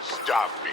Stop me.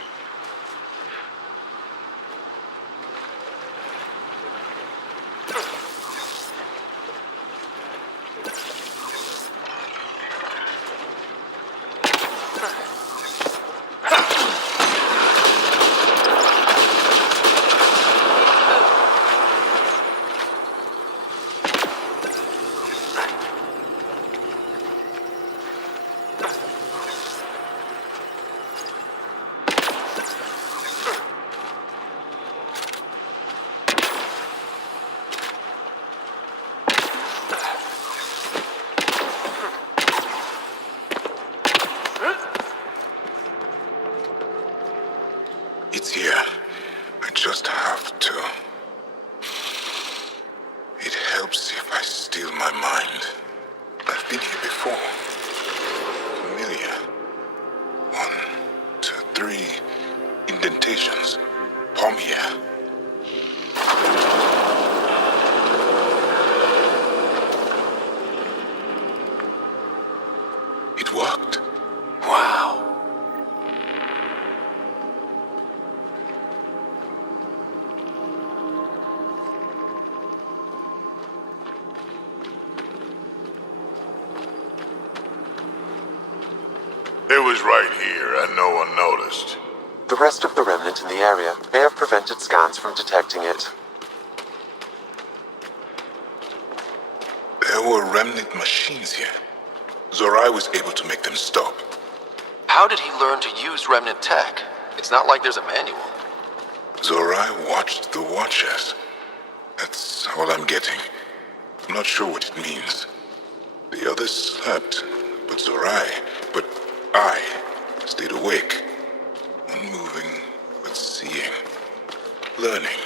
See if I steal my mind. I've been here before. Familiar. 1, 2, 3 indentations. Palm here. It worked. Wow. It was right here, and no one noticed. The rest of the remnant in the area may have prevented scans from detecting it. There were remnant machines here. Zorai was able to make them stop. How did he learn to use remnant tech? It's not like there's a manual. Zorai watched the Watchers. That's all I'm getting. I'm not sure what it means. The others slept, but I stayed awake. Unmoving, but seeing. Learning.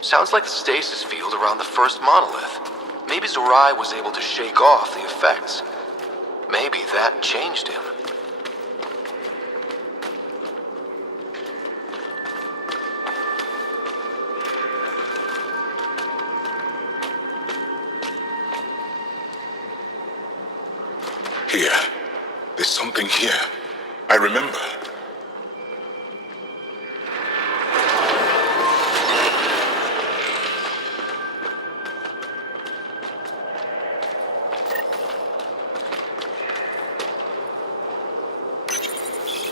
Sounds like the stasis field around the first monolith. Maybe Zorai was able to shake off the effects. Maybe that changed him. Here. There's something here. I remember.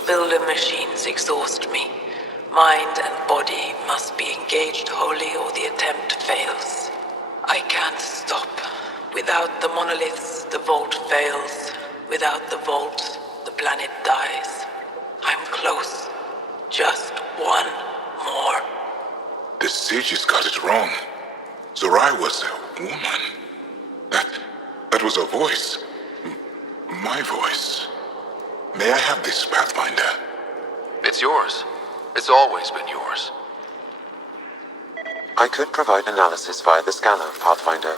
Builder machines exhaust me. Mind and body must be engaged wholly or the attempt fails. I can't stop. Without the monoliths, the vault fails. Without the vault, the planet dies. I'm close. Just one more. The sages got it wrong. Zorai was a woman. That was a voice. My voice. May I have this, Pathfinder? It's yours. It's always been yours. I could provide analysis via the scanner, Pathfinder.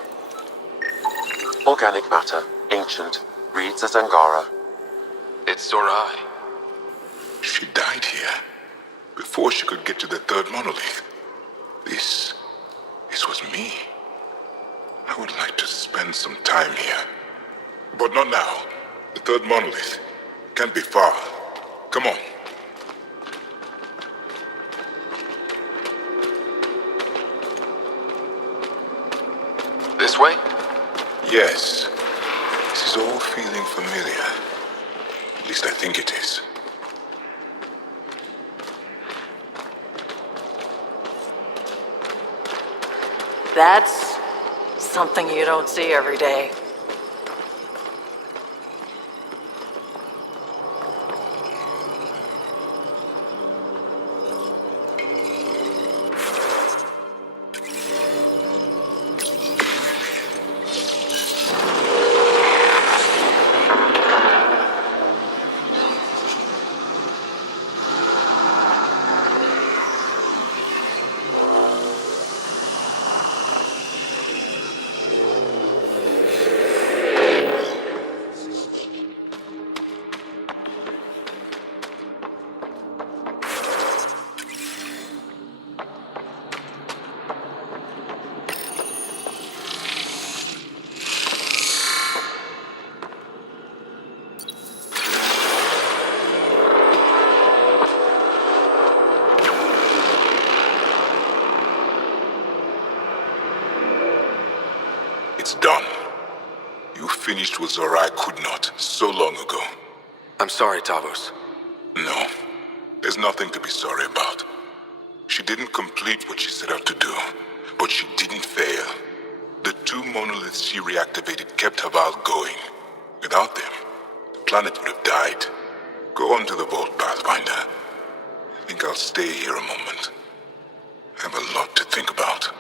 Organic matter, ancient, reads as Angara. It's Zorai. She died here. Before she could get to the third monolith. This was me. I would like to spend some time here. But not now. The third monolith can't be far. Come on. This way? Yes. This is all feeling familiar. At least I think it is. That's something you don't see every day. It's done. You finished what Zorai could not so long ago. I'm sorry, Tavos. No, there's nothing to be sorry about. She didn't complete what she set out to do, but she didn't fail. The 2 monoliths she reactivated kept Haval going. Without them, the planet would have died. Go on to the vault, Pathfinder. I think I'll stay here a moment. I have a lot to think about.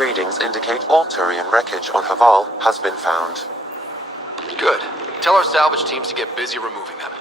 readings indicate all Turian wreckage on Haval has been found. Good. Tell our salvage teams to get busy removing them.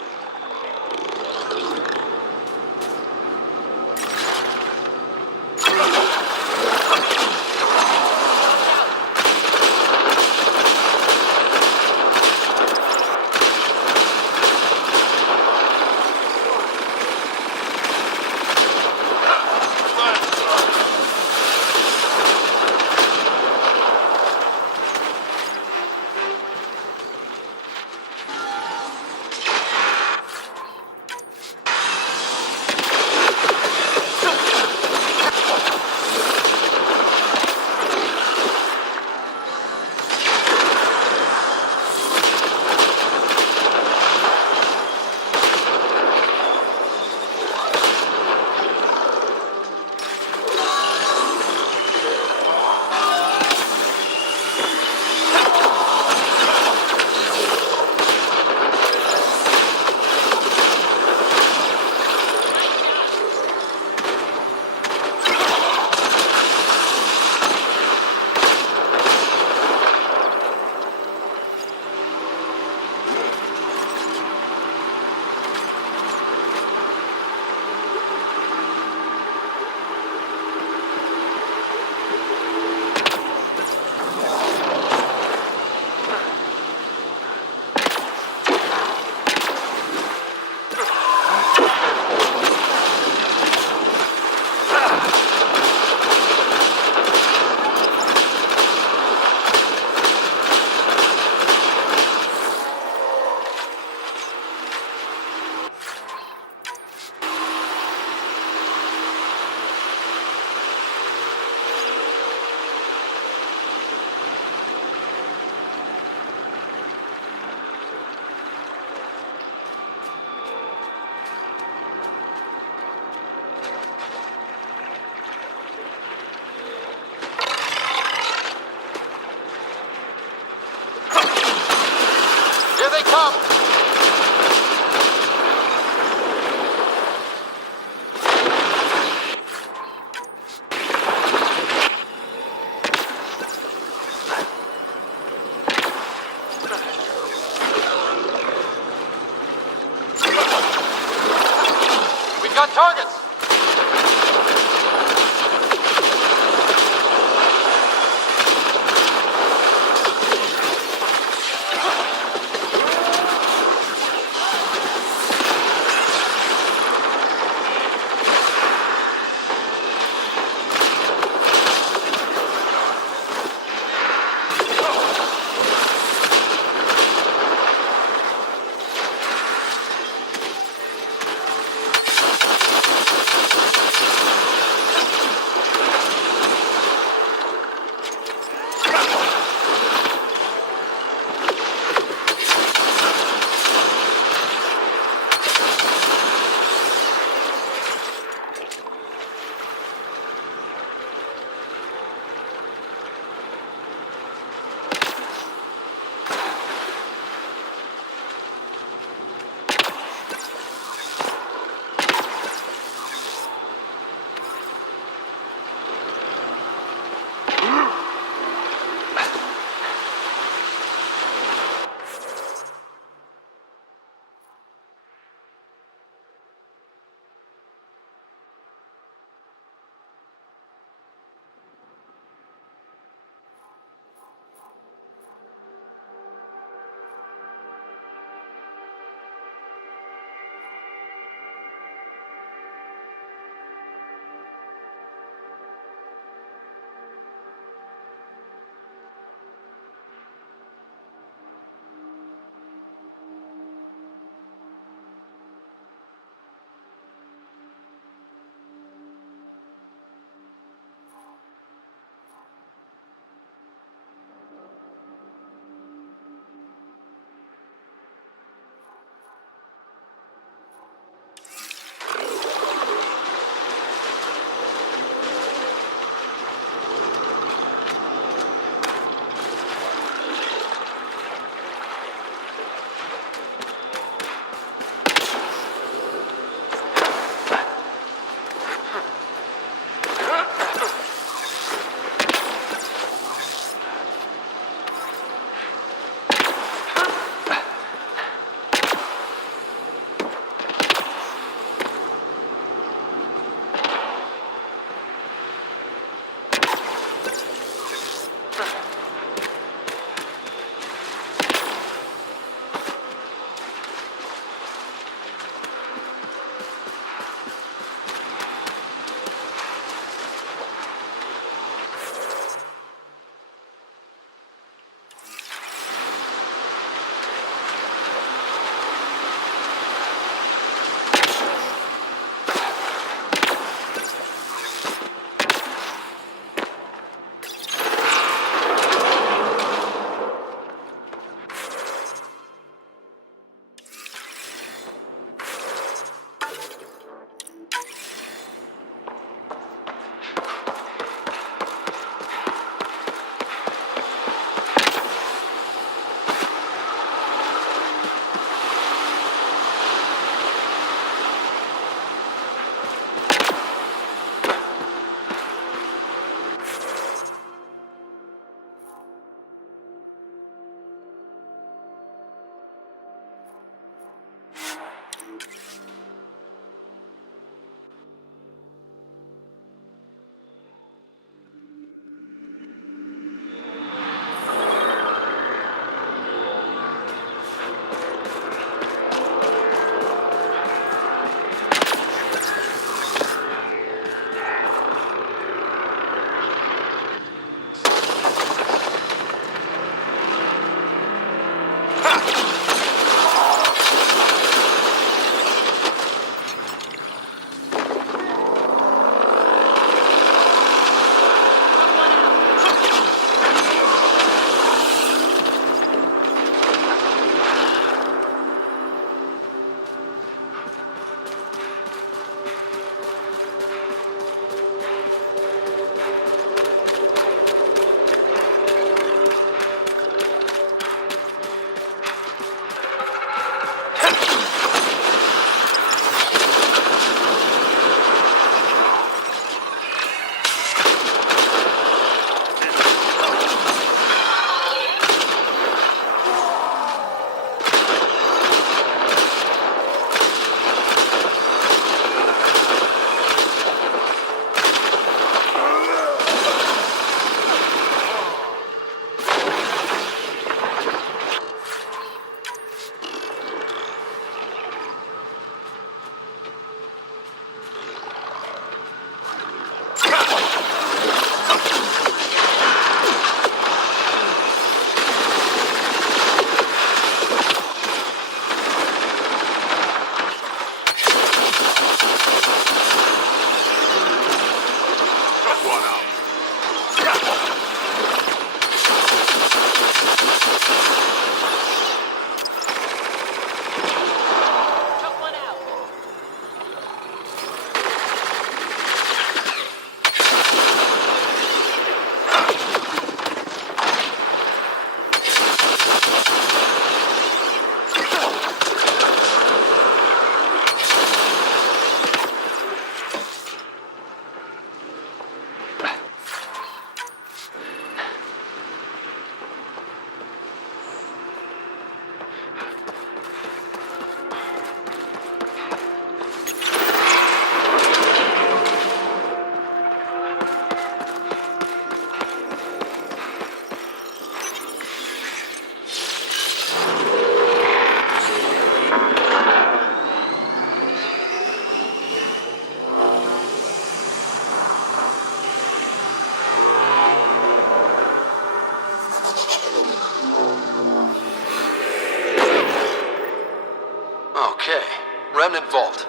Remnant Vault.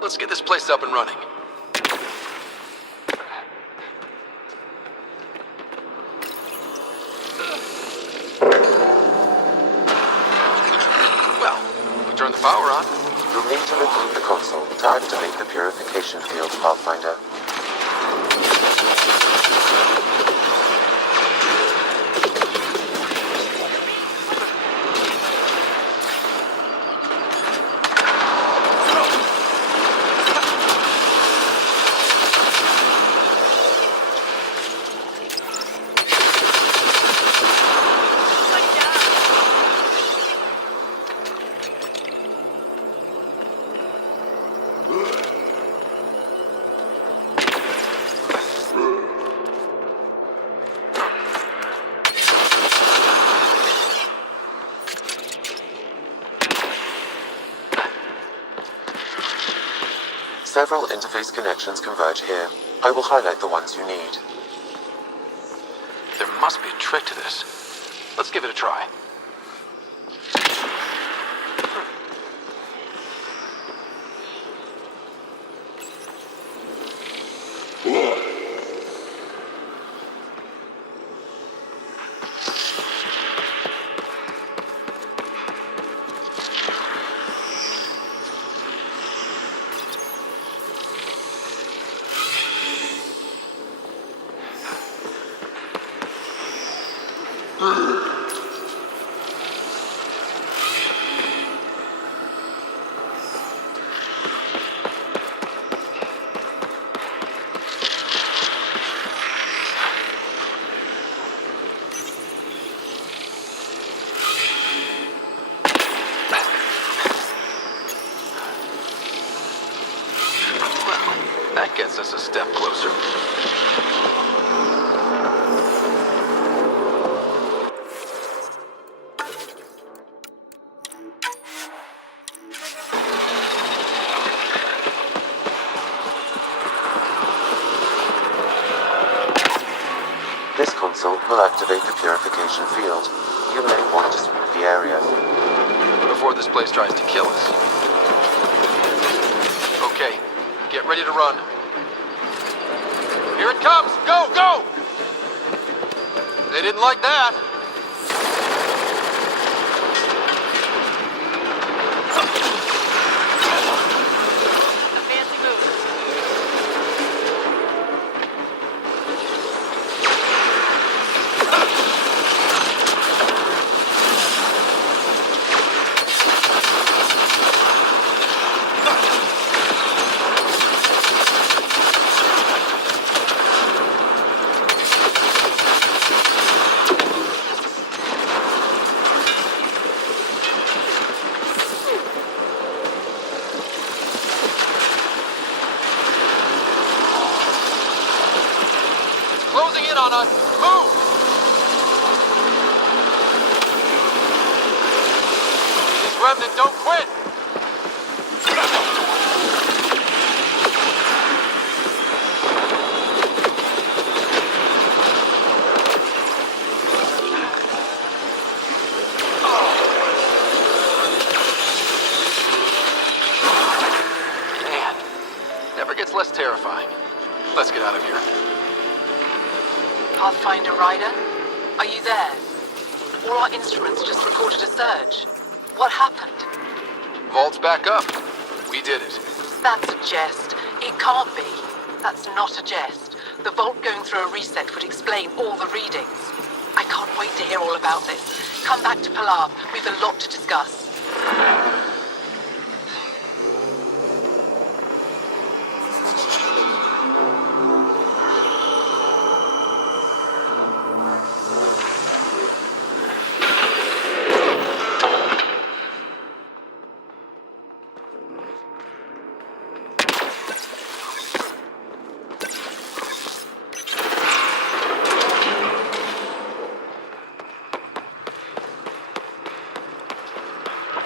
Let's get this place up and running. Well, we turn the power on. You'll need to locate the console to activate the purification field, Pathfinder. Several interface connections converge here. I will highlight the ones you need. There must be a trick to this. Let's give it a try. That gets us a step closer. This console will activate the purification field. You may want to sweep the area. Before this place tries to kill us. Okay, get ready to run. Here it comes! Go, go! They didn't like that. Closing in on us. Move! These remnant don't quit. Man, never gets less terrifying. Let's get out of here. Pathfinder Ryder, are you there? All our instruments just recorded a surge. What happened? Vault's back up. We did it. That's a jest. It can't be. That's not a jest. The vault going through a reset would explain all the readings. I can't wait to hear all about this. Come back to Palam. We've a lot to discuss.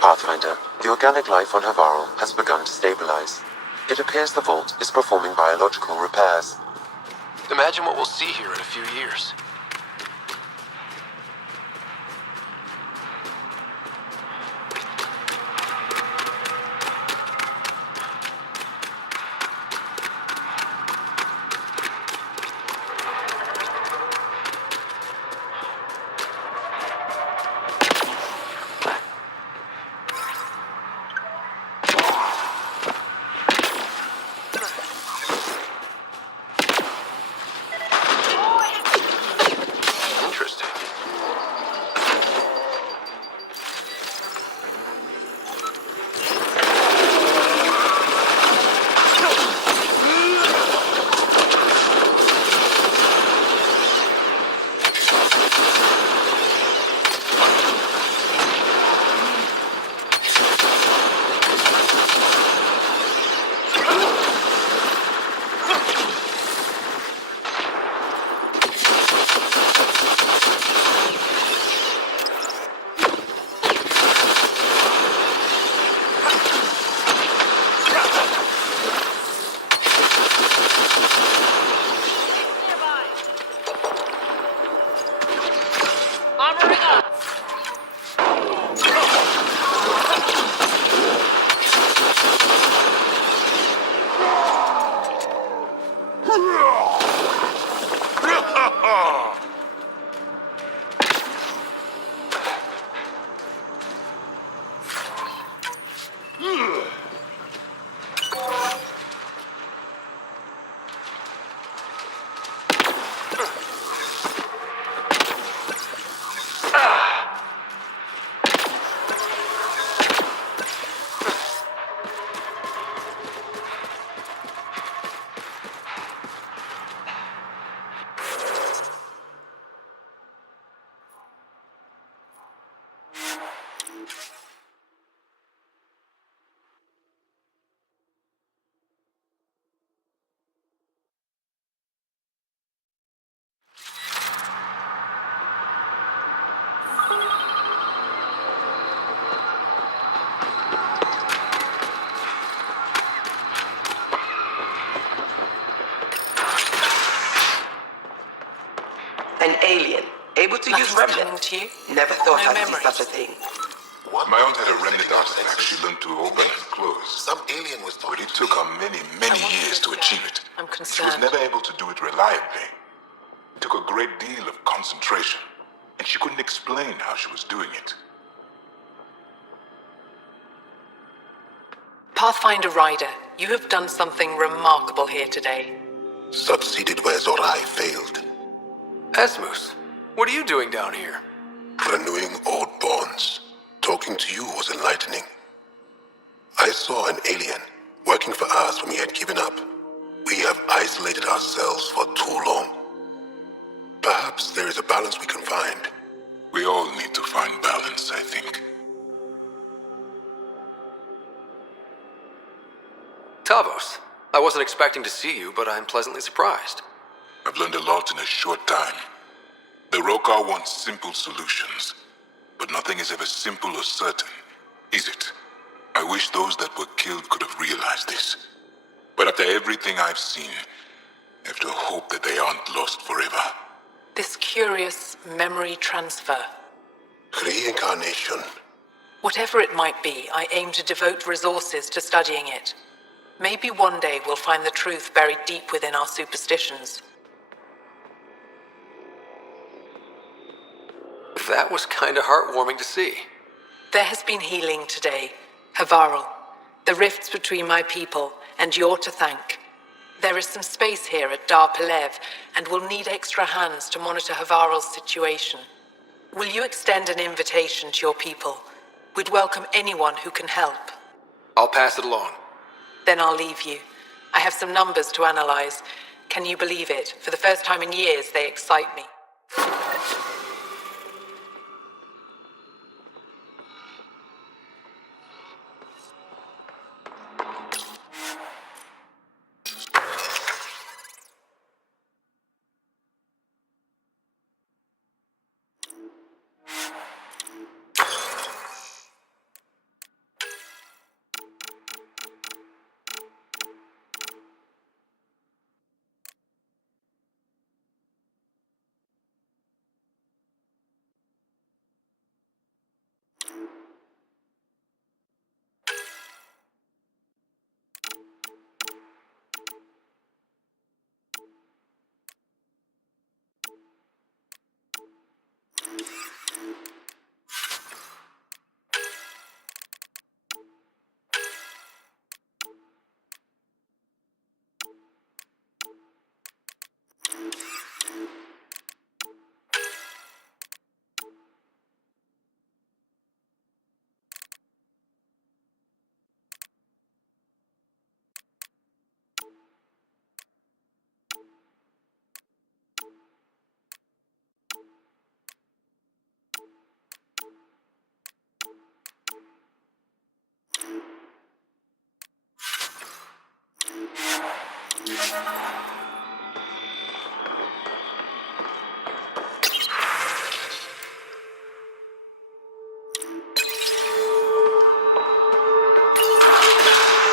Pathfinder, the organic life on Havarl has begun to stabilize. It appears the vault is performing biological repairs. Imagine what we'll see here in a few years. An alien, able to use Nothing's coming remnants. to you? Never thought No I'd memories? see such a thing. My aunt had a remnant artifact she learned to open and close. Some alien was But talking it to took me. her many, many I want years to to achieve it. I'm She was concerned. never able to do it reliably. It took a great deal of concentration, and she couldn't explain how she was doing it. Pathfinder Ryder, you have done something remarkable here today. Succeeded where Zorai failed. Esmus, what are you doing down here? Renewing old bonds. Talking to you was enlightening. I saw an alien working for us when we had given up. We have isolated ourselves for too long. Perhaps there is a balance we can find. We all need to find balance, I think. Tavos, I wasn't expecting to see you, but I'm pleasantly surprised. I've learned a lot in a short time. The Rokar want simple solutions, but nothing is ever simple or certain, is it? I wish those that were killed could have realized this. But after everything I've seen, I have to hope that they aren't lost forever. This curious memory transfer. Reincarnation. Whatever it might be, I aim to devote resources to studying it. Maybe one day we'll find the truth buried deep within our superstitions. That was kinda heartwarming to see. There has been healing today, Havarl. The rifts between my people, and you're to thank. There is some space here at Dar Pelev, and we'll need extra hands to monitor Havarl's situation. Will you extend an invitation to your people? We'd welcome anyone who can help. I'll pass it along. Then I'll leave you. I have some numbers to analyze. Can you believe it? For the first time in years, they excite me.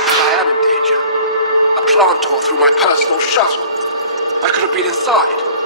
I am in danger. A plant tore through my personal shuttle. I could have been inside.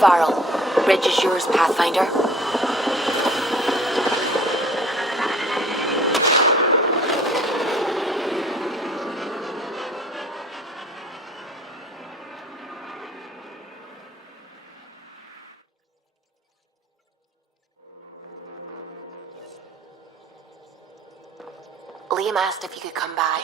Havarl. Bridge is yours, Pathfinder. Liam asked if you could come by.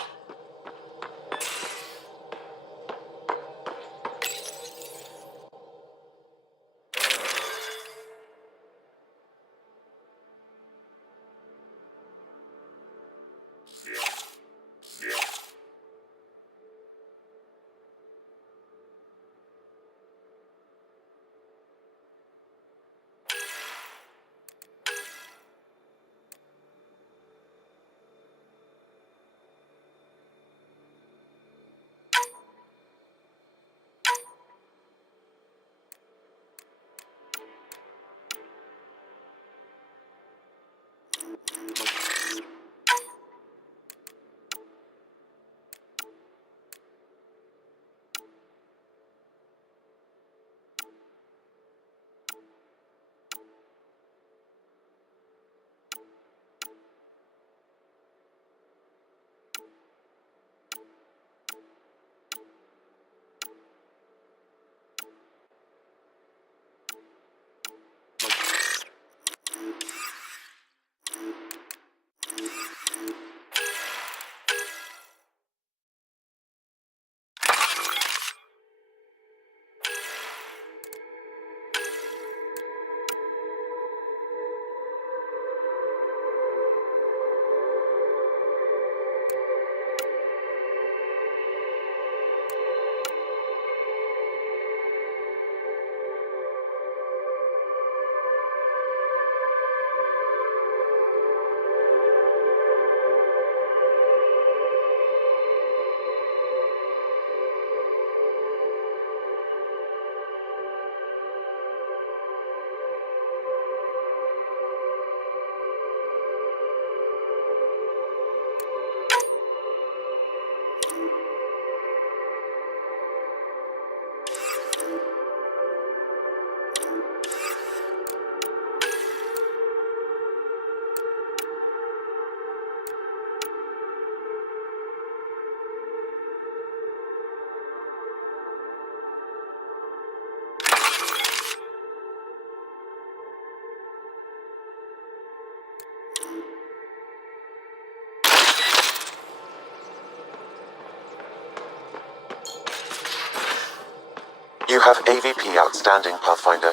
You have AVP outstanding, Pathfinder.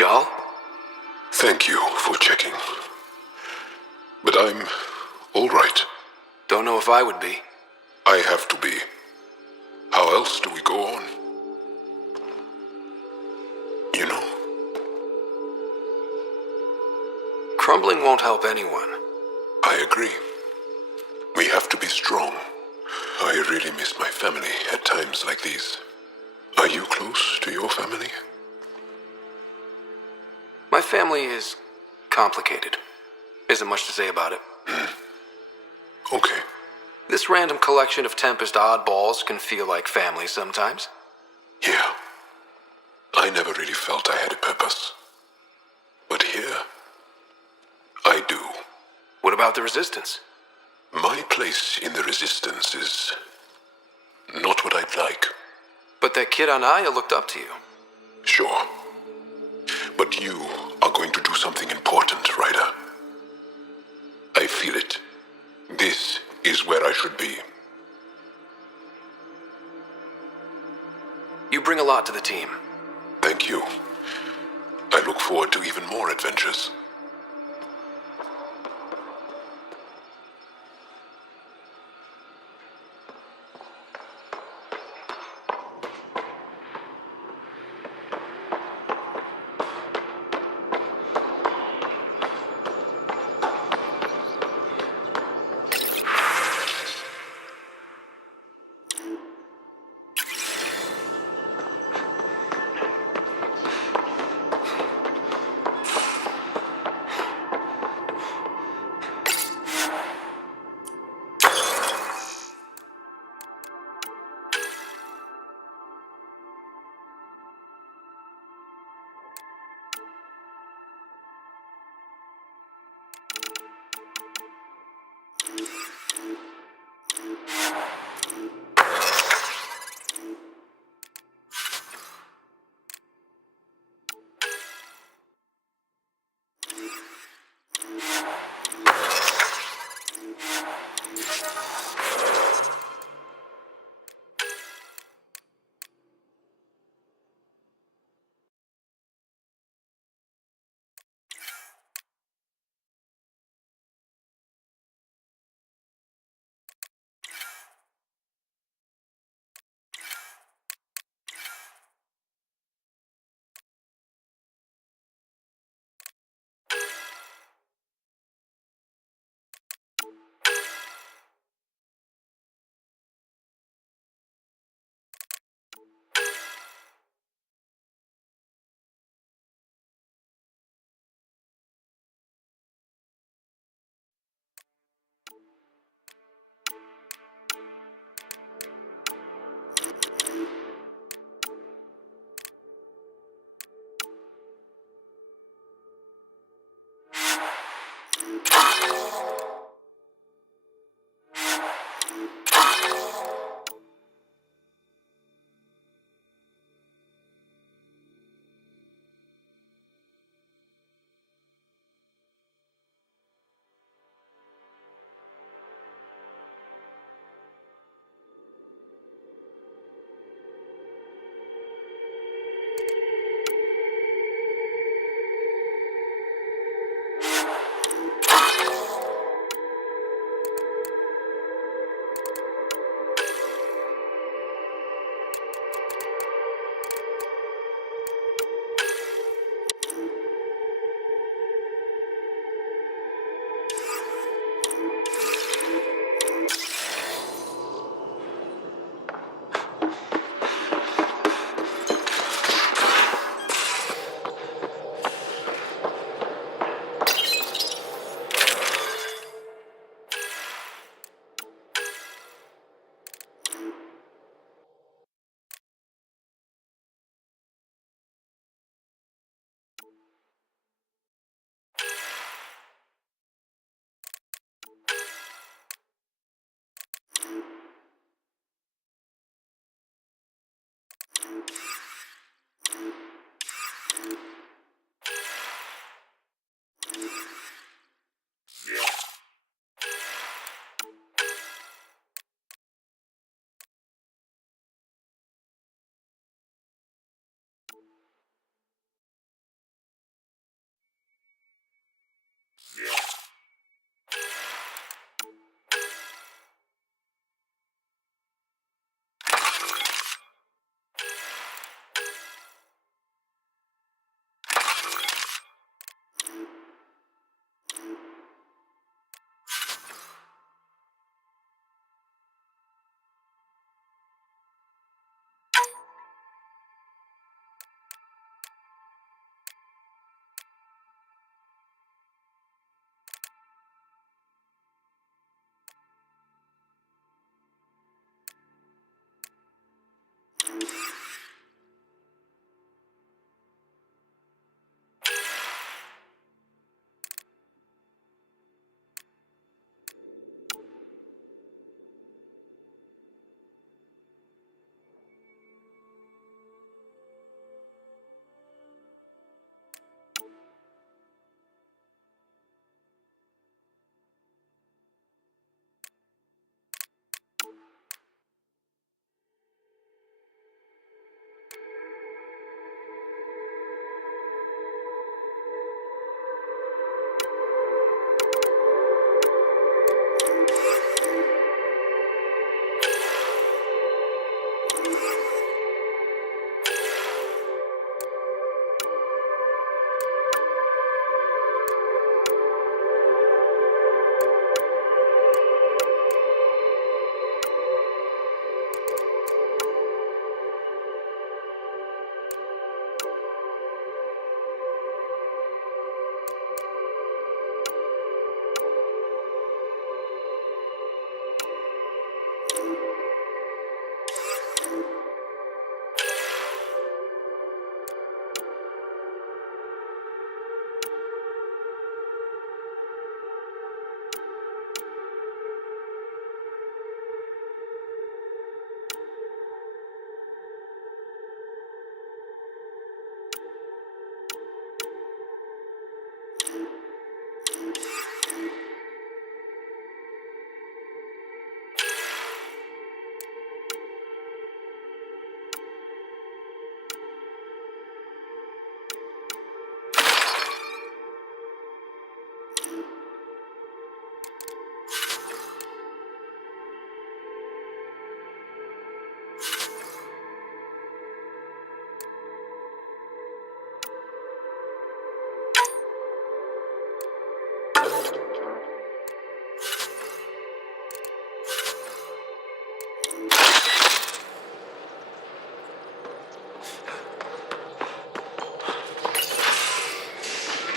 Jarl? Thank you for checking. But I'm all right. Don't know if I would be. I have to be. How else do we go on? You know? Crumbling won't help anyone. I agree. We have to be strong. I really miss my family at times like these. Are you close to your family? My family is complicated. Isn't much to say about it. Okay. This random collection of Tempest oddballs can feel like family sometimes. Yeah. I never really felt I had a purpose. But here, I do. What about the Resistance? My place in the Resistance is not what I'd like. But that kid on Aya looked up to you. Sure. But you are going to do something important, Ryder. I feel it. This is where I should be. You bring a lot to the team. Thank you. I look forward to even more adventures.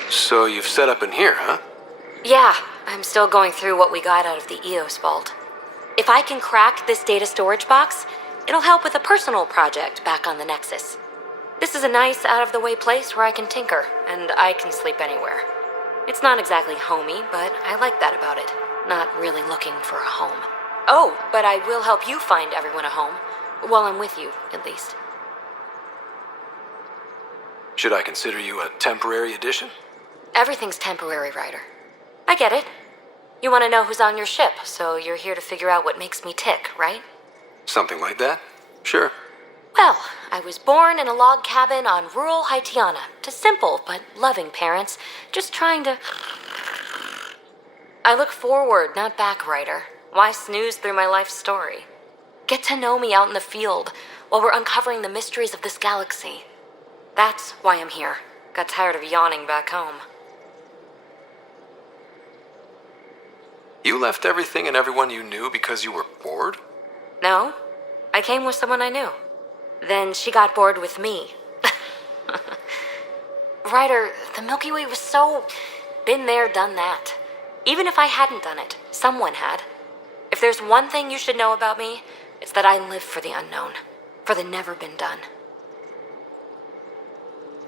So you've set up in here, huh? Yeah, I'm still going through what we got out of the EOS vault. If I can crack this data storage box, it'll help with a personal project back on the Nexus. This is a nice, out-of-the-way place where I can tinker, and I can sleep anywhere. It's not exactly homey, but I like that about it. Not really looking for a home. Oh, but I will help you find everyone a home. While I'm with you, at least. Should I consider you a temporary addition? Everything's temporary, Ryder. I get it. You want to know who's on your ship, so you're here to figure out what makes me tick, right? Something like that? Sure. Well, I was born in a log cabin on rural Haitiana to simple but loving parents, just trying to... I look forward, not back, Ryder. Why snooze through my life story? Get to know me out in the field while we're uncovering the mysteries of this galaxy. That's why I'm here. Got tired of yawning back home. You left everything and everyone you knew because you were bored? No, I came with someone I knew. Then she got bored with me. Ryder, the Milky Way was so... been there, done that. Even if I hadn't done it, someone had. If there's one thing you should know about me, it's that I live for the unknown. For the never been done.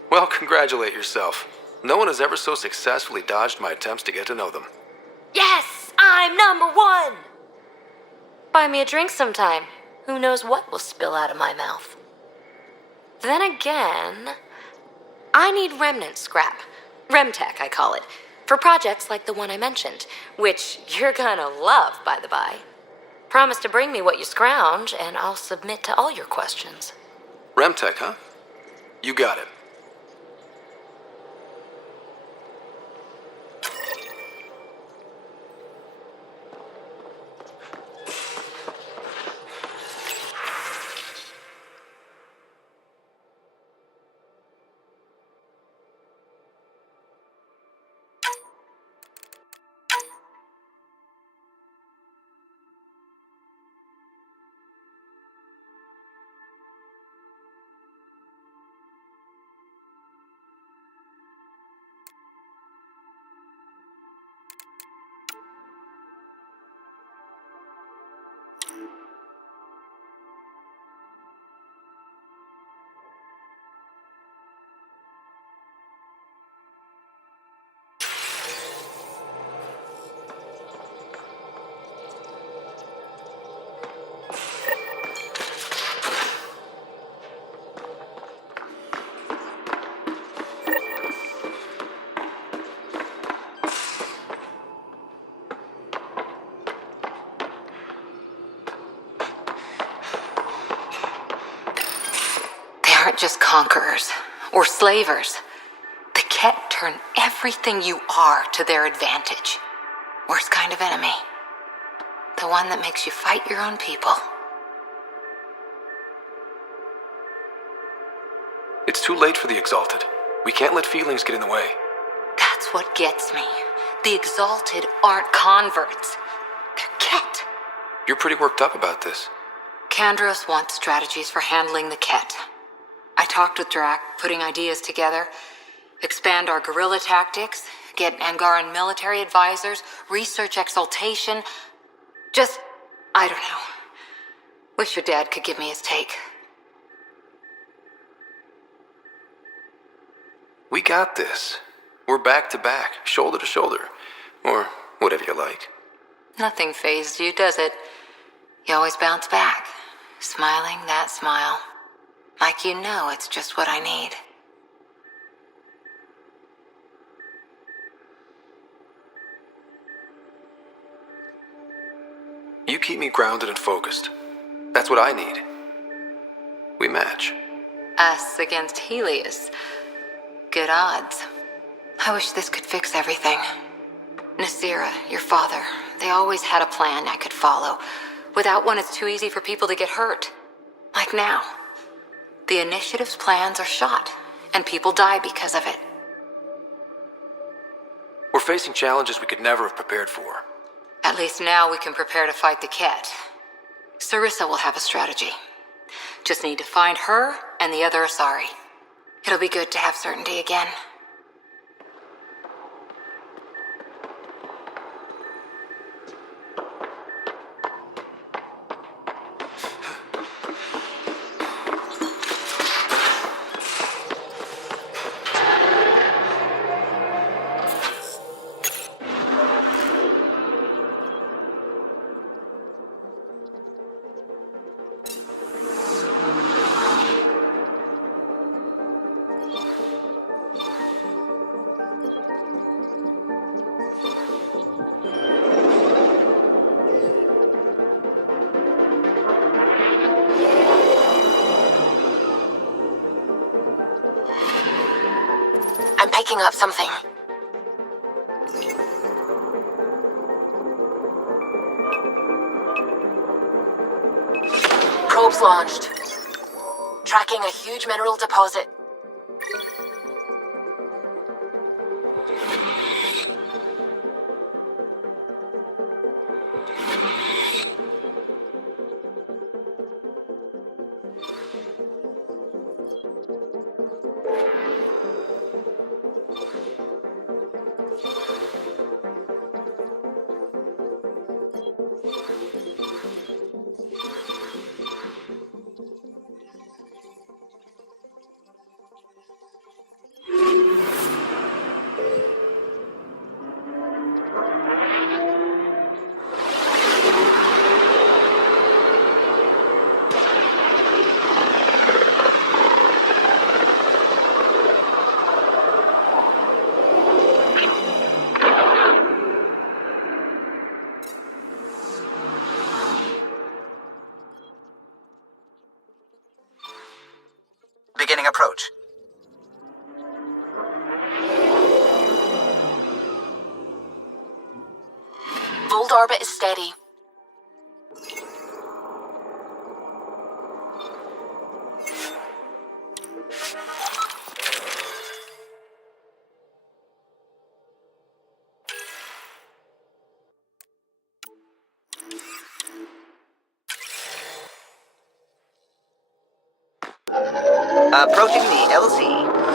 Well, congratulate yourself. No one has ever so successfully dodged my attempts to get to know them. Yes, I'm #1! Buy me a drink sometime. Who knows what will spill out of my mouth. Then again, I need remnant scrap. Remtech, I call it. For projects like the one I mentioned, which you're gonna love, by the by. Promise to bring me what you scrounge, and I'll submit to all your questions. Remtech, huh? You got it. Aren't just conquerors or slavers. The Ket turn everything you are to their advantage. Worst kind of enemy. The one that makes you fight your own people. It's too late for the Exalted. We can't let feelings get in the way. That's what gets me. The Exalted aren't converts. They're Ket. You're pretty worked up about this. Kandros wants strategies for handling the Ket. I talked with Drac, putting ideas together. Expand our guerrilla tactics, get Angaran military advisors, research exaltation. Just, I don't know. Wish your dad could give me his take. We got this. We're back to back, shoulder to shoulder. Or whatever you like. Nothing fazed you, does it? You always bounce back, smiling that smile. Like you know it's just what I need. You keep me grounded and focused. That's what I need. We match. Us against Helios. Good odds. I wish this could fix everything. Nasira, your father, they always had a plan I could follow. Without one, it's too easy for people to get hurt. Like now. The Initiative's plans are shot, and people die because of it. We're facing challenges we could never have prepared for. At least now we can prepare to fight the Ket. Sarissa will have a strategy. Just need to find her and the other Asari. It'll be good to have certainty again. I'm picking up something. Probes launched. Tracking a huge mineral deposit. Beginning approach. Volt orbit is steady. Approaching the LC.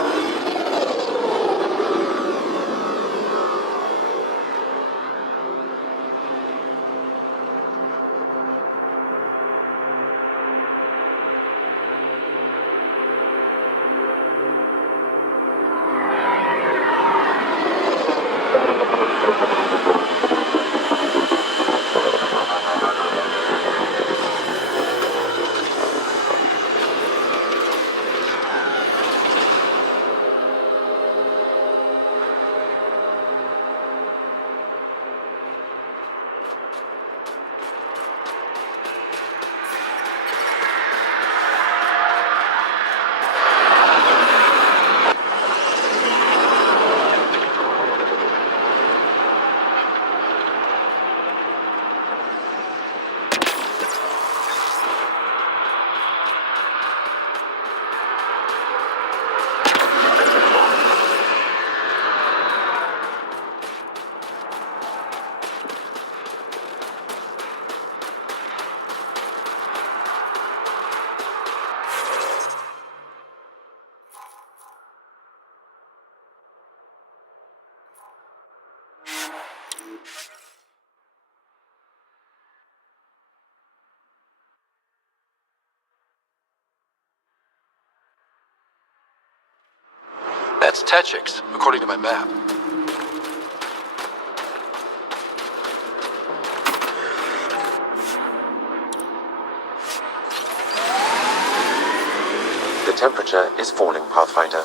That's Techix, according to my map. The temperature is falling, Pathfinder.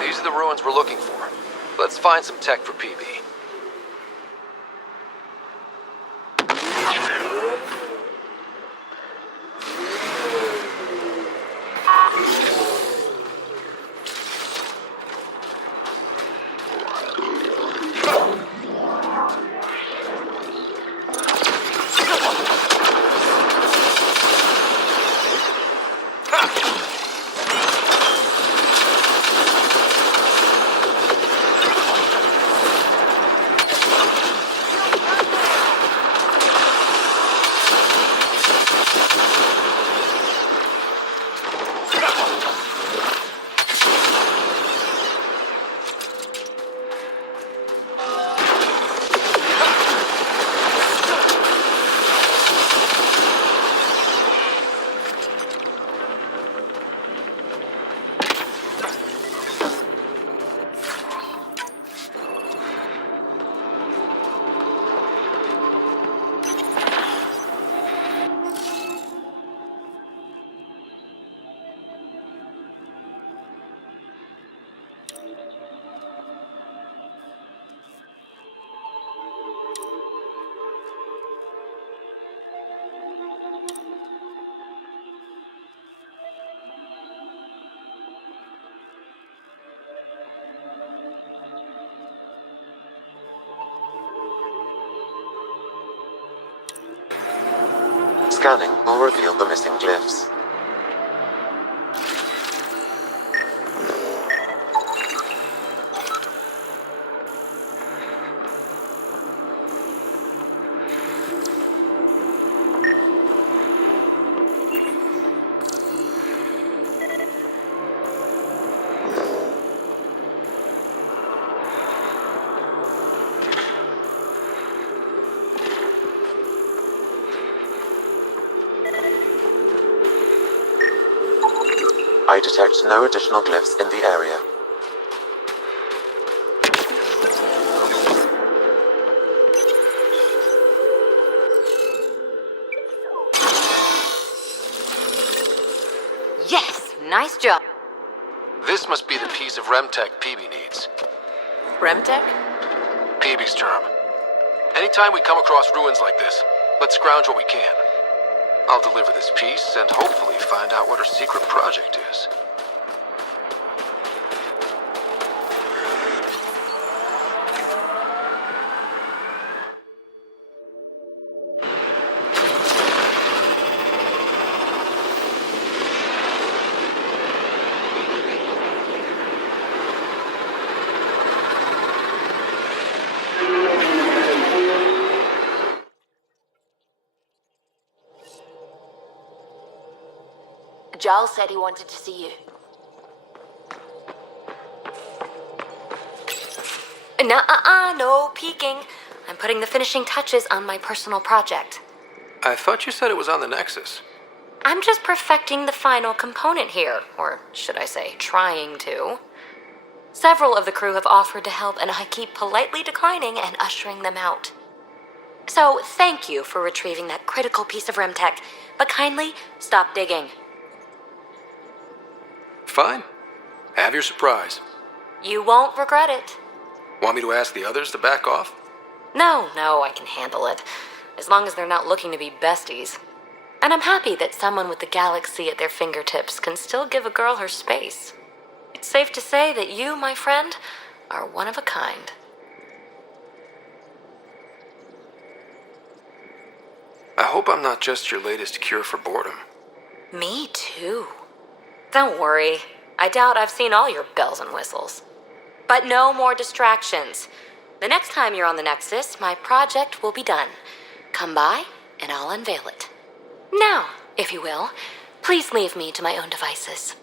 These are the ruins we're looking for. Let's find some tech for PB. Scanning will reveal the missing glyphs. I detect no additional glyphs in the area. Yes! Nice job. This must be the piece of Remtech Peavy needs. Remtech? Peavy's term. Anytime we come across ruins like this, let's scrounge what we can. I'll deliver this piece and hopefully find out what her secret project is. Giles said he wanted to see you. No peeking. I'm putting the finishing touches on my personal project. I thought you said it was on the Nexus. I'm just perfecting the final component here, or should I say, trying to. Several of the crew have offered to help, and I keep politely declining and ushering them out. So, thank you for retrieving that critical piece of Remtech, but kindly stop digging. Fine. Have your surprise. You won't regret it. Want me to ask the others to back off? No, I can handle it. As long as they're not looking to be besties. And I'm happy that someone with the galaxy at their fingertips can still give a girl her space. It's safe to say that you, my friend, are one of a kind. I hope I'm not just your latest cure for boredom. Me too. Don't worry. I doubt I've seen all your bells and whistles. But no more distractions. The next time you're on the Nexus, my project will be done. Come by, and I'll unveil it. Now, if you will, please leave me to my own devices.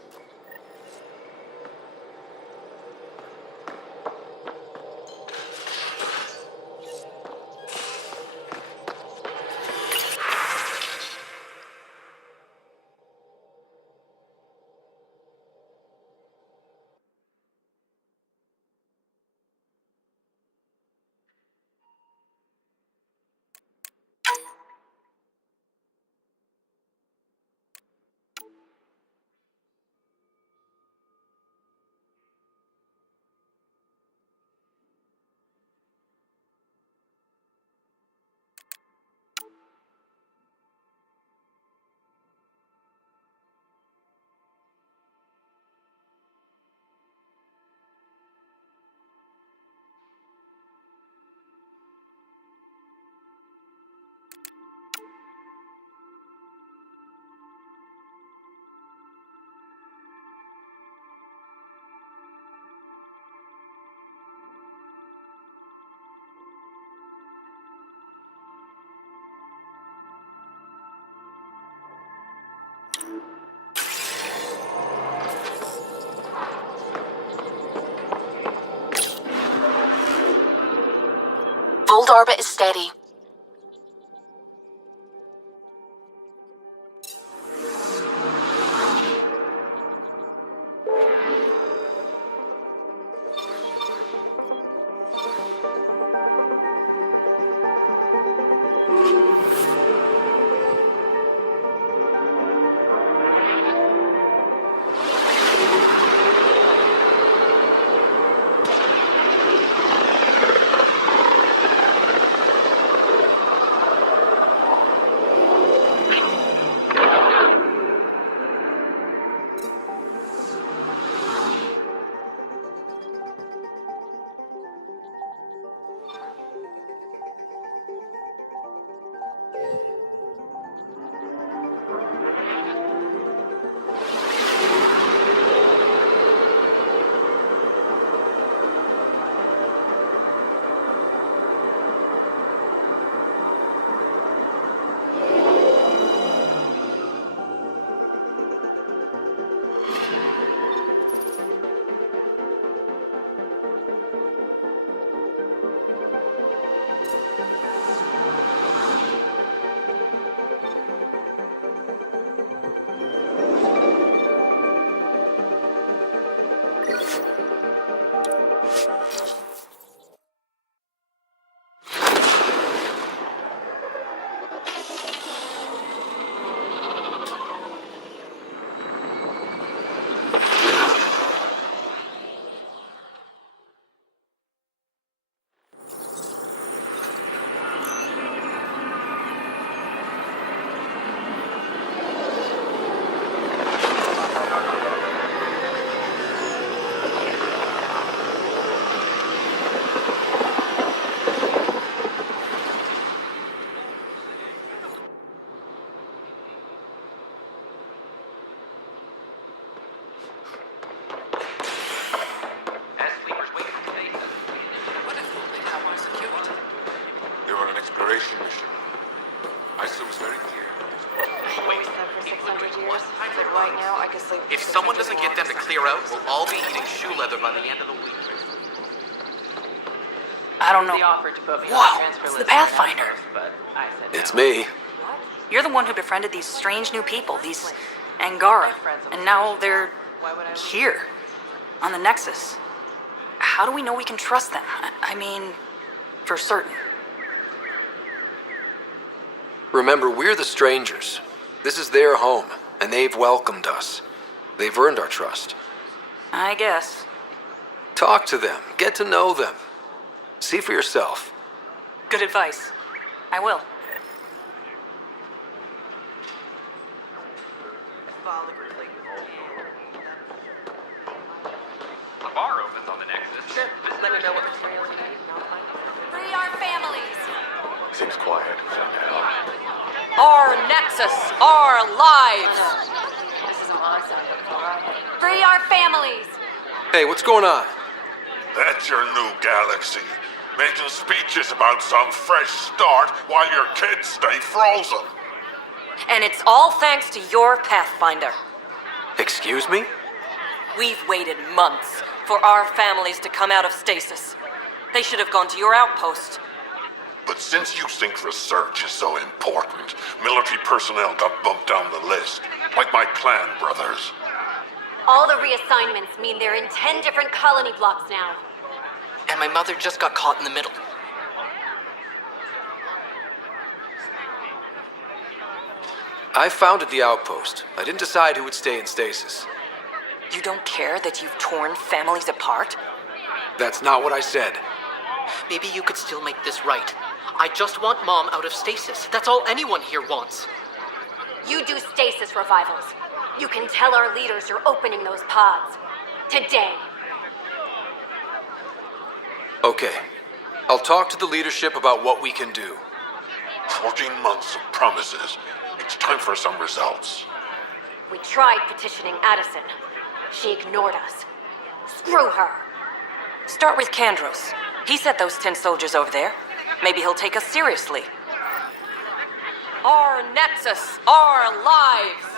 Fold orbit is steady. right now, I could sleep. If someone doesn't get them to clear out, we'll all be eating shoe leather by the end of the week. I don't know. Whoa, it's the Pathfinder. It's me. You're the one who befriended these strange new people, these Angara, and now they're here, on the Nexus. How do we know we can trust them? I mean, for certain. Remember, we're the strangers. This is their home, and they've welcomed us. They've earned our trust. I guess. Talk to them. Get to know them. See for yourself. Good advice. I will. The bar opens on the Nexus. Sure, just let me know what materials you need. Free our families. Seems quiet. Our Nexus, our lives. Free our families. Hey, what's going on? That's your new galaxy. Making speeches about some fresh start while your kids stay frozen. And it's all thanks to your Pathfinder. Excuse me? We've waited months for our families to come out of stasis. They should have gone to your outpost. But since you think research is so important, military personnel got bumped down the list. Like my clan brothers. All the reassignments mean they're in 10 different colony blocks now. And my mother just got caught in the middle. I founded the outpost. I didn't decide who would stay in stasis. You don't care that you've torn families apart? That's not what I said. Maybe you could still make this right. I just want Mom out of stasis. That's all anyone here wants. You do stasis revivals. You can tell our leaders you're opening those pods. Today. Okay. I'll talk to the leadership about what we can do. 14 months of promises. It's time for some results. We tried petitioning Addison. She ignored us. Screw her. Start with Kandros. He sent those 10 soldiers over there. Maybe he'll take us seriously. Our Nexus, our lives.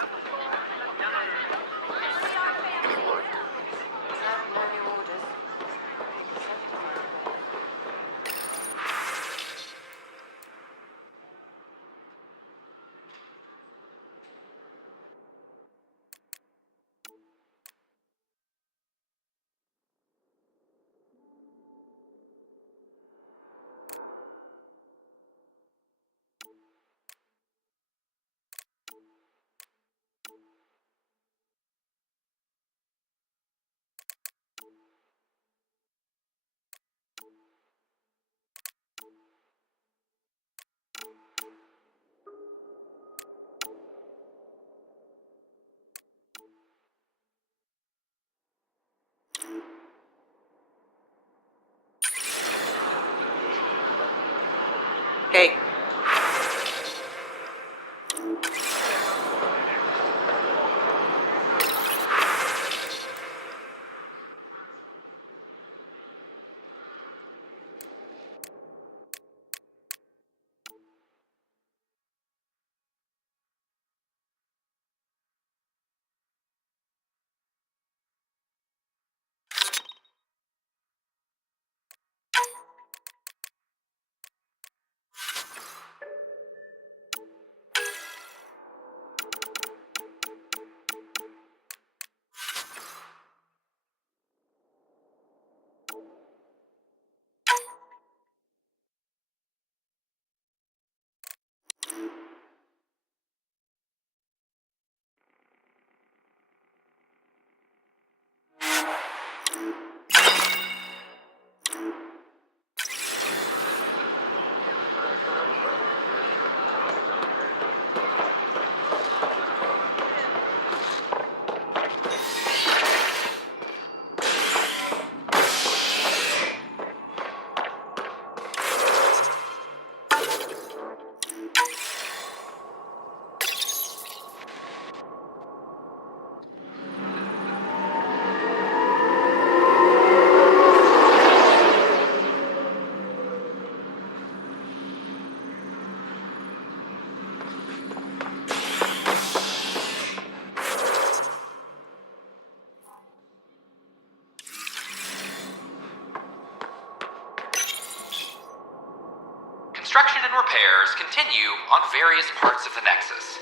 construction and repairs continue on various parts of the Nexus.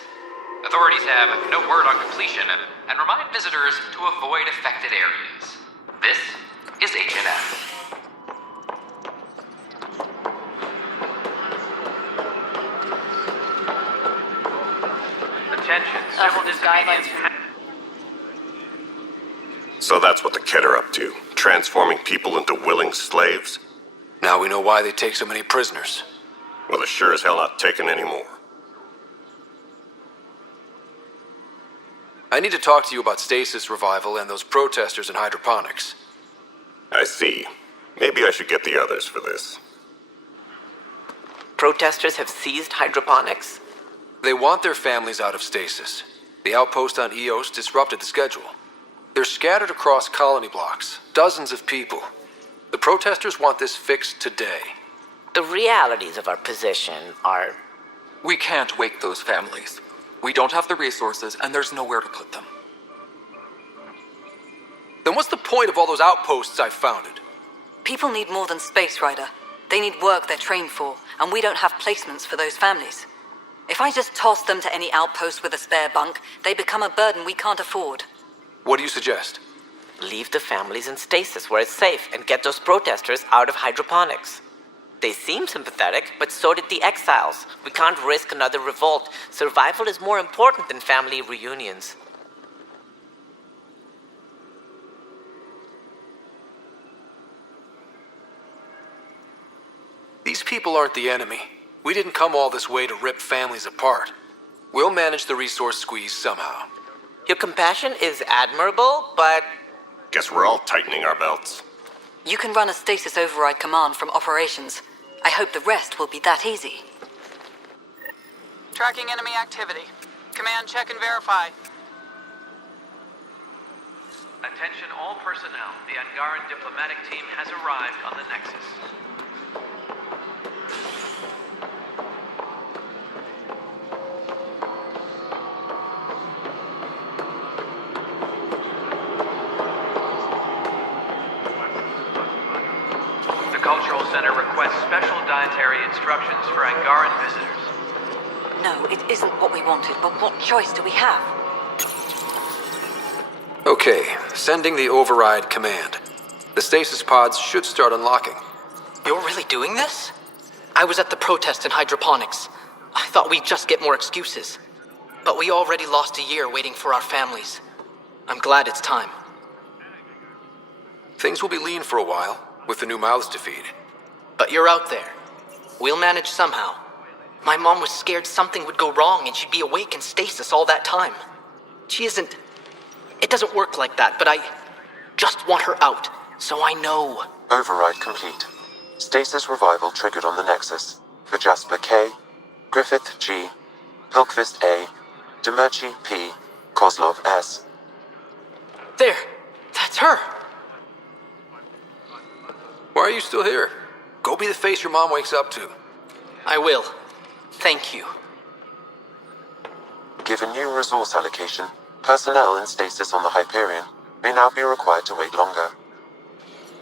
Authorities have no word on completion and remind visitors to avoid affected areas. This is HNF. Attention, civil disobedience. So that's what the Kett are up to, transforming people into willing slaves? Now we know why they take so many prisoners. Well, they're sure as hell not taking any more. I need to talk to you about stasis revival and those protesters in hydroponics. I see. Maybe I should get the others for this. Protesters have seized hydroponics? They want their families out of stasis. The outpost on Eos disrupted the schedule. They're scattered across colony blocks, dozens of people. The protesters want this fixed today. The realities of our position are... We can't wake those families. We don't have the resources, and there's nowhere to put them. Then what's the point of all those outposts I've founded? People need more than space, Ryder. They need work they're trained for, and we don't have placements for those families. If I just toss them to any outpost with a spare bunk, they become a burden we can't afford. What do you suggest? Leave the families in stasis where it's safe and get those protesters out of hydroponics. They seem sympathetic, but so did the exiles. We can't risk another revolt. Survival is more important than family reunions. These people aren't the enemy. We didn't come all this way to rip families apart. We'll manage the resource squeeze somehow. Your compassion is admirable, but... Guess we're all tightening our belts. You can run a stasis override command from operations. I hope the rest will be that easy. Tracking enemy activity. Command, check and verify. Attention all personnel. The Angaran diplomatic team has arrived on the Nexus. The Cultural Center requests special dietary instructions for Angaran visitors. No, it isn't what we wanted, but what choice do we have? Okay, sending the override command. The stasis pods should start unlocking. You're really doing this? I was at the protest in hydroponics. I thought we'd just get more excuses. But we already lost a year waiting for our families. I'm glad it's time. Things will be lean for a while, with the new mouths to feed. But you're out there. We'll manage somehow. My mom was scared something would go wrong and she'd be awake in stasis all that time. She isn't... It doesn't work like that, but I just want her out, so I know. Override complete. Stasis revival triggered on the Nexus. For Jasper K, Griffith G, Pilkvist A, Demerchi P, Kozlov S. There! That's her! Why are you still here? Go be the face your mom wakes up to. I will. Thank you. Given new resource allocation, personnel in stasis on the Hyperion may now be required to wait longer.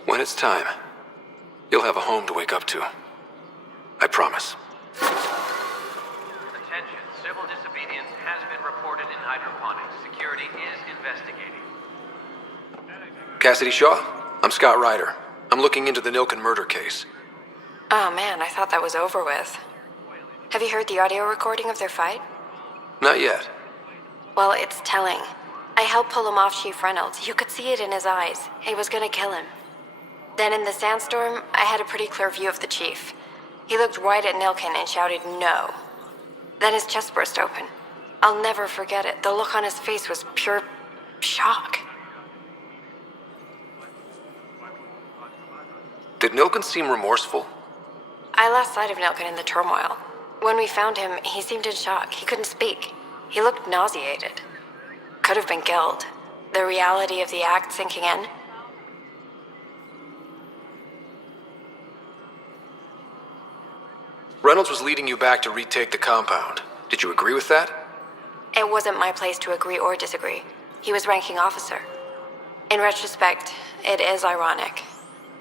When it's time, you'll have a home to wake up to. I promise. Attention, civil disobedience has been reported in hydroponics. Security is investigating. Cassidy Shaw, I'm Scott Ryder. I'm looking into the Nilken murder case. Oh man, I thought that was over with. Have you heard the audio recording of their fight? Not yet. Well, it's telling. I helped pull him off Chief Reynolds. You could see it in his eyes. He was gonna kill him. Then in the sandstorm, I had a pretty clear view of the chief. He looked right at Nilken and shouted no. Then his chest burst open. I'll never forget it. The look on his face was pure shock. Did Nilken seem remorseful? I lost sight of Nilken in the turmoil. When we found him, he seemed in shock. He couldn't speak. He looked nauseated. Could have been killed. The reality of the act sinking in. Reynolds was leading you back to retake the compound. Did you agree with that? It wasn't my place to agree or disagree. He was ranking officer. In retrospect, it is ironic.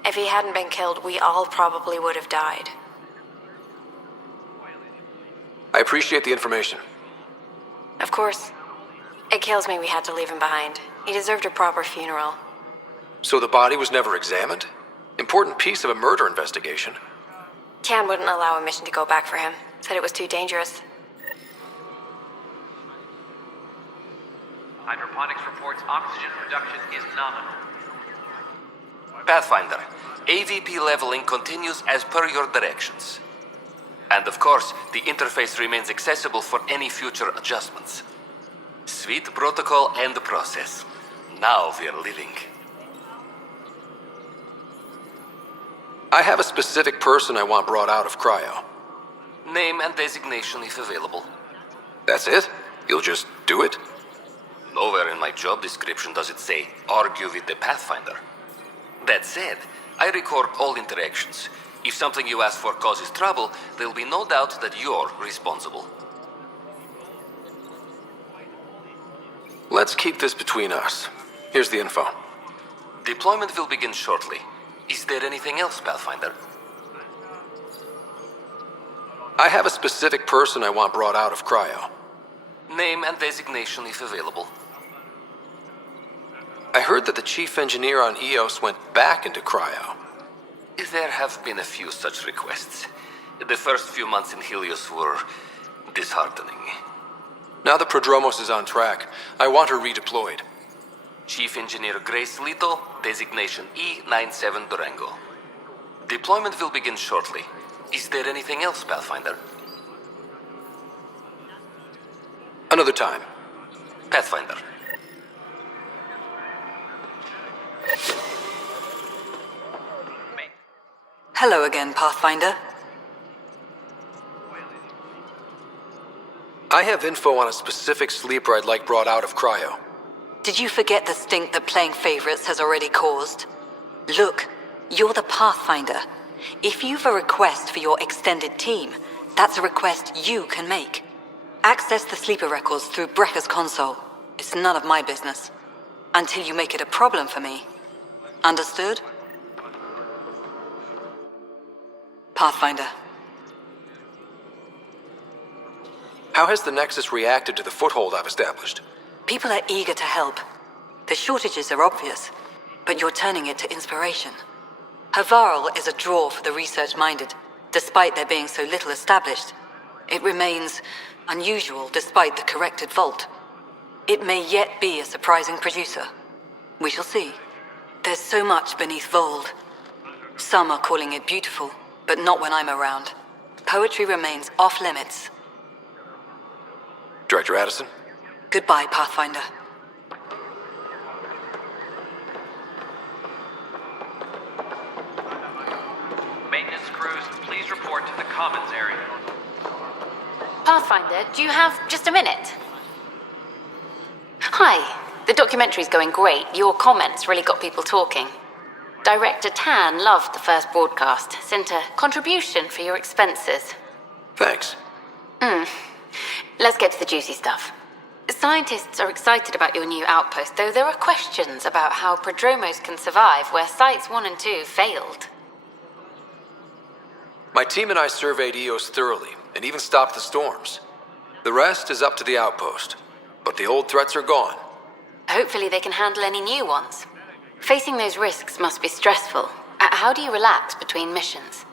If he hadn't been killed, we all probably would have died. appreciate the information. Of course. It kills me we had to leave him behind. He deserved a proper funeral. So the body was never examined? Important piece of a murder investigation. Tian wouldn't allow a mission to go back for him. Said it was too dangerous. Hydroponics reports oxygen production is nominal. Pathfinder, AVP leveling continues as per your directions. And of course, the interface remains accessible for any future adjustments. Sweet protocol and process. Now we're living. I have a specific person I want brought out of cryo. Name and designation if available. That's it? You'll just do it? Nowhere in my job description does it say, argue with the Pathfinder. That said, I record all interactions. If something you ask for causes trouble, there'll be no doubt that you're responsible. Let's keep this between us. Here's the info. Deployment will begin shortly. Is there anything else, Pathfinder? I have a specific person I want brought out of cryo. Name and designation if available. I heard that the chief engineer on EOS went back into cryo. There have been a few such requests. The first few months in Helios were disheartening. Now that Prodromos is on track, I want her redeployed. Chief Engineer Grace Lito, designation E97 Durango. Deployment will begin shortly. Is there anything else, Pathfinder? Another time. Pathfinder. Hello again, Pathfinder. I have info on a specific sleeper I'd like brought out of cryo. Did you forget the stink that playing favorites has already caused? Look, you're the Pathfinder. If you've a request for your extended team, that's a request you can make. Access the sleeper records through Brekker's console. It's none of my business. Until you make it a problem for me. Understood? Pathfinder. How has the Nexus reacted to the foothold I've established? People are eager to help. The shortages are obvious, but you're turning it to inspiration. Havarl is a draw for the research-minded, despite there being so little established. It remains unusual despite the corrected vault. It may yet be a surprising producer. We shall see. There's so much beneath Vold. Some are calling it beautiful, but not when I'm around. Poetry remains off-limits. Director Addison? Goodbye, Pathfinder. Maintenance crews, please report to the commons area. Pathfinder, do you have just a minute? Hi. The documentary's going great. Your comments really got people talking. Director Tan loved the first broadcast. Sent a contribution for your expenses. Thanks. Let's get to the juicy stuff. Scientists are excited about your new outpost, though there are questions about how Prodromos can survive where Sites 1 and 2 failed. My team and I surveyed EOS thoroughly, and even stopped the storms. The rest is up to the outpost, but the old threats are gone. Hopefully they can handle any new ones. Facing those risks must be stressful. How do you relax between missions?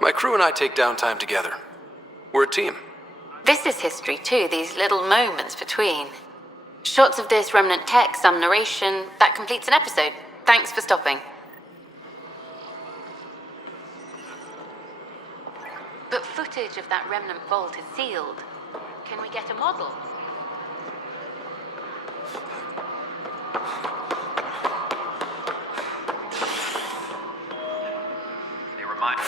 My crew and I take downtime together. We're a team. This is history too, these little moments between. Shots of this remnant tech, some narration. That completes an episode. Thanks for stopping. But footage of that remnant vault is sealed. Can we get a model? They remind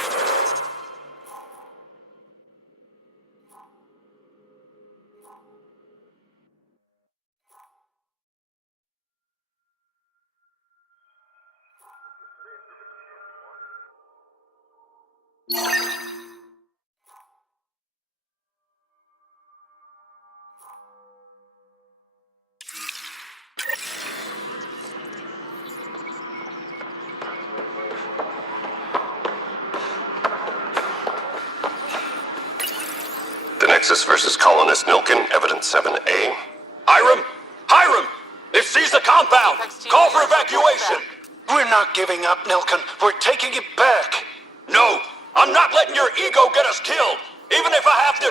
Nexus versus Colonist Nilkin, Evidence 7A. Hiram! Hiram! They've seized the compound! Call for evacuation! We're not giving up, Nilkin. We're taking it back. No! I'm not letting your ego get us killed! Even if I have to...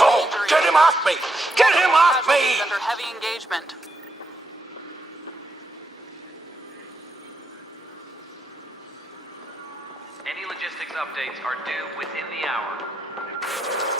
No! Get him off me! Get him off me! Under heavy engagement. Any logistics updates are due within the hour.